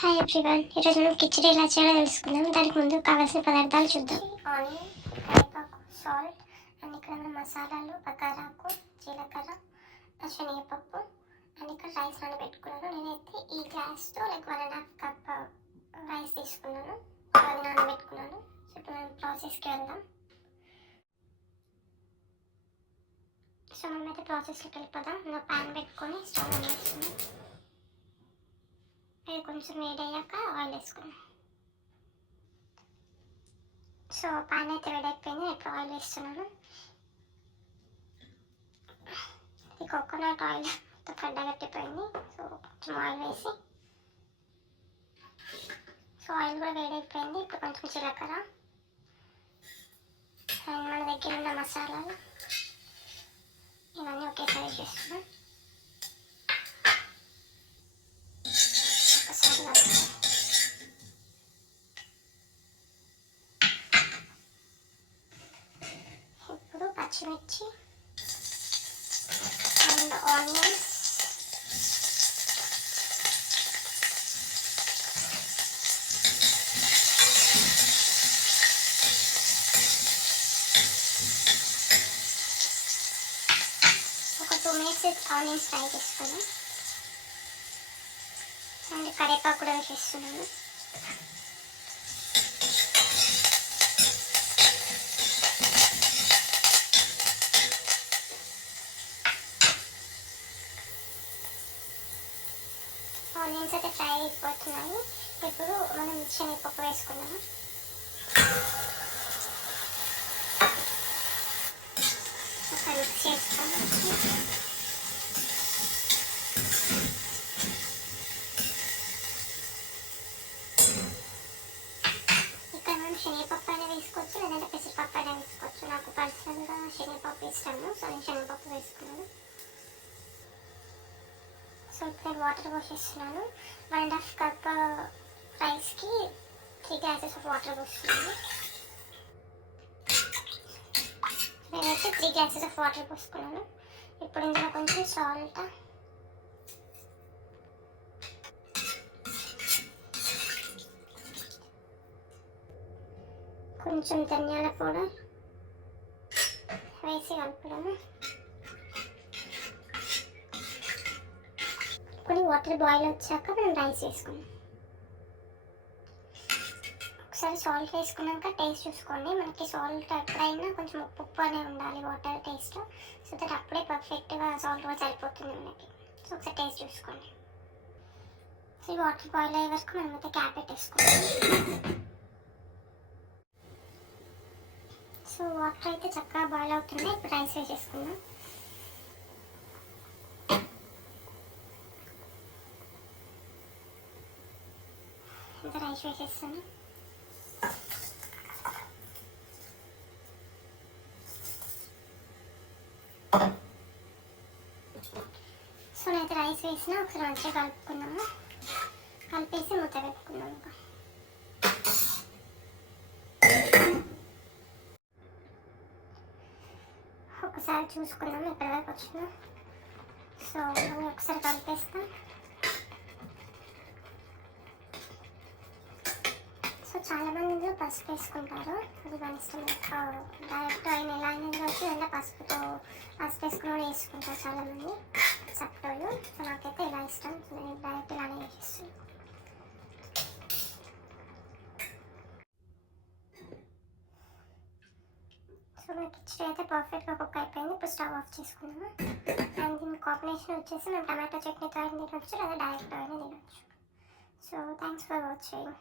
Hi everyone, ఈరోజు మనం కిచడీ ఎలా చేయాలో తెలుసుకుందాం. దానికి ముందు కావాల్సిన పదార్థాలు చూద్దాం. ఆనియన్, కరివేపాకు, సాల్ట్ అండ్ ఇక్కడ మనం మసాలాలు బగారాకు, జీలకర్ర, శనగపప్పు అండ్ ఇక్కడ రైస్ నానబెట్టుకున్నాను. నేనైతే ఈ గ్లాస్తో 1.5 కప్ రైస్ తీసుకున్నాను. అది నానబెట్టుకున్నాను. సో ఇప్పుడు మనం ప్రాసెస్కి వెళ్దాం. సో మనమైతే ప్రాసెస్లోకి వెళ్ళిపోదాం. నేను ప్యాన్ పెట్టుకొని స్టవ్ ఆన్ చేస్తున్నాను. ఇది కొంచెం వేడయ్యాక ఆయిల్ వేసుకున్నాం. సో పాన్ అయితే వేడైపోయింది. ఇప్పుడు ఆయిల్ వేస్తున్నాను. ఇది కోకోనట్ ఆయిల్ కడ్డగట్టిపోయింది. సో కొంచెం ఆయిల్ వేసి, సో ఆయిల్ కూడా వేడైపోయింది. ఇప్పుడు కొంచెం జీలకర్ర అండ్ మన దగ్గర ఉన్న మసాలాలు ఇవన్నీ ఒకేసారి చేస్తున్నాం. ఇప్పుడు పచ్చిమిర్చి అండ్ ఆనియన్స్ ఒక 2 minutes ఆనియన్స్ ఫ్రై చేసుకున్నాం. అండ్ కరివేపాకు కూడా వేసేస్తున్నాను. ఆనియన్స్ అయితే ఫ్రై అయిపోతున్నాయి. ఇప్పుడు మనం శనగపప్పు వేసుకున్నాము. ఒక మిక్స్ చేసుకోవాలి. ఇక్కడ మనం శనగపప్పు అయినా వేసుకోవచ్చు, లేదంటే పెసరపప్పు అయినా వేసుకోవచ్చు. నాకు పర్సనల్గా శనగపప్పు ఇష్టము, సో నేను శనగపప్పు వేసుకున్నాను. సో ఇప్పుడు వాటర్ పోసేస్తున్నాను. 1.5 కప్ రైస్కి 3 glasses ఆఫ్ వాటర్ పోస్తున్నాను. నేనైతే 3 glasses ఆఫ్ వాటర్ పోసుకున్నాను. ఇప్పుడు ఇందులో కొంచెం సాల్ట్, కొంచెం ధనియాల పౌడర్ వేసి కలపడము. కొన్ని వాటర్ బాయిల్ వచ్చాక మనం రైస్ వేసుకున్నాం. ఒకసారి సాల్ట్ వేసుకున్నాక టేస్ట్ చూసుకోండి. మనకి సాల్ట్ ఎప్పుడైనా కొంచెం ఉప్పు అనే ఉండాలి వాటర్ టేస్ట్లో. సో దట్ అప్పుడే పర్ఫెక్ట్గా సాల్ట్ కూడా సరిపోతుంది మనకి. సో ఒకసారి టేస్ట్ చూసుకోండి. సో ఈ వాటర్ బాయిల్ అయ్యే వరకు మనం అయితే క్యాప్ పెట్టేసుకోండి. సో వాటర్ అయితే చక్కగా బాయిల్ అవుతుంది. ఇప్పుడు రైస్ వేసేసుకుందాం. ఇంకా రైస్ వేసేస్తాను. సో నేనైతే రైస్ వేసిన ఒకసారి మంచిగా కలుపుకున్నాము. కలిపేసి మూత పెట్టుకున్నాము. ఇంకా ఒకసారి చూసుకున్నాము ఎక్కడి వరకు వచ్చినా. సో మనం ఒకసారి కలిపేస్తాం. సో చాలామంది ఇందులో పసుపు వేసుకుంటారు, అది మన ఇష్టం. డైరెక్ట్ అయిన ఎలా అయినా వచ్చి ఇలా పసుపు వేసుకుని వేసుకుంటారు చాలామంది సప్టోలు. సో నాకైతే ఇలా ఇష్టం. సో నేను డైరెక్ట్ ఇలానే వేసేస్తాను. సో మన కిచడీ అయితే పర్ఫెక్ట్గా కుక్ అయిపోయింది. ఇప్పుడు స్టవ్ ఆఫ్ చేసుకున్నాము. అండ్ దీని కాంబినేషన్ వచ్చేసి మేము టమాటో చట్నీతో అయినా తినవచ్చు, లేదా డైరెక్ట్ అయినా తినవచ్చు. So thanks for watching.